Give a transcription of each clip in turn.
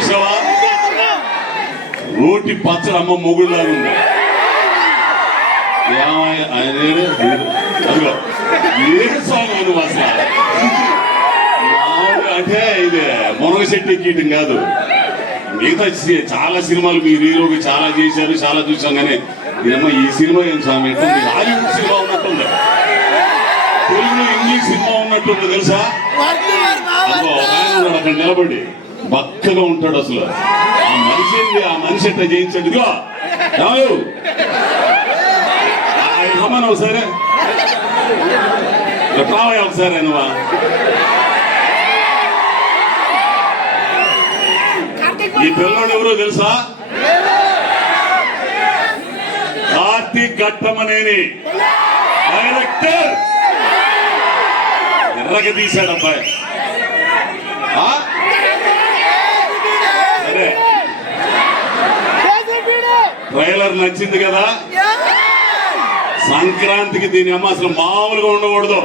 చూసావా? రోటి పచ్చడి అమ్మ మొగుళ్ళగా ఉంది. అదిగో ఏ సాంగ్ నువ్వు అసలు అంటే ఇది మునగ చెట్టు ఎక్కడం కాదు. మిగతా చాలా సినిమాలు మీరు హీరోకి చాలా చేశారు, చాలా చూసాం. కానీ ఇదమ్మా ఈ సినిమా ఏం స్వామి హాలీవుడ్ సినిమా ఉన్నట్టుంది, తెలుగులో ఇంగ్లీష్ సినిమా ఉన్నట్టుంది తెలుసా? అందులో ఒక ఆయన ఉన్నాడు అక్కడ నిలబడి బక్కగా ఉంటాడు. అసలు ఆ మనిషి ఏంది, ఆ మనిషి ఎట్లా చేయించాడు. ఇదిగో ఆయన రమ్మను ఒకసారి, రావయ్య ఒకసారి నువ్వా. ఈ పిల్లోడు ఎవరో తెలుసా? కార్తీక్ ఘట్టమనేని డైరెక్టర్. ఎర్రగా తీశాడు అబ్బాయి. సరే ట్రైలర్ నచ్చింది కదా? సంక్రాంతికి దీని అమ్మ అసలు మామూలుగా ఉండకూడదు.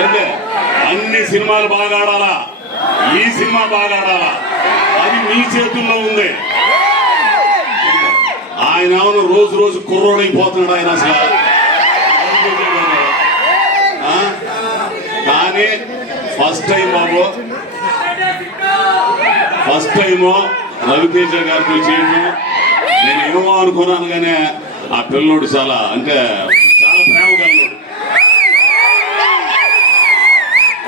ఏంటే అన్ని సినిమాలు బాగా ఆడాలా, ఈ సినిమా బాగా ఆడాలా, అది మీ చేతుల్లో ఉంది. ఆయన ఏమన్నా రోజు రోజు కుర్రోడైపోతున్నాడు ఆయన అసలు. కానీ ఫస్ట్ టైం బాబు, ఫస్ట్ టైము రవితేజ గారితో చేయడం నేను ఏమో అనుకున్నాను. కానీ ఆ పిల్లోడు చాలా అంటే చాలా ప్రేమ కలడు.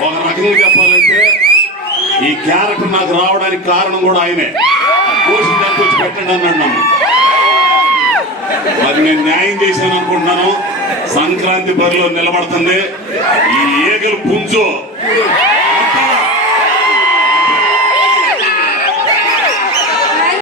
ఒక రకంగా చెప్పాలంటే ఈ క్యారెక్టర్ నాకు రావడానికి కారణం కూడా ఆయనే. కోసి దానికి వచ్చి పెట్టండి అన్నాడు నన్ను. మరి నేను న్యాయం చేశాను అనుకుంటున్నాను. సంక్రాంతి బరిలో నిలబడుతుంది ఈ ఏగలు పుంజు.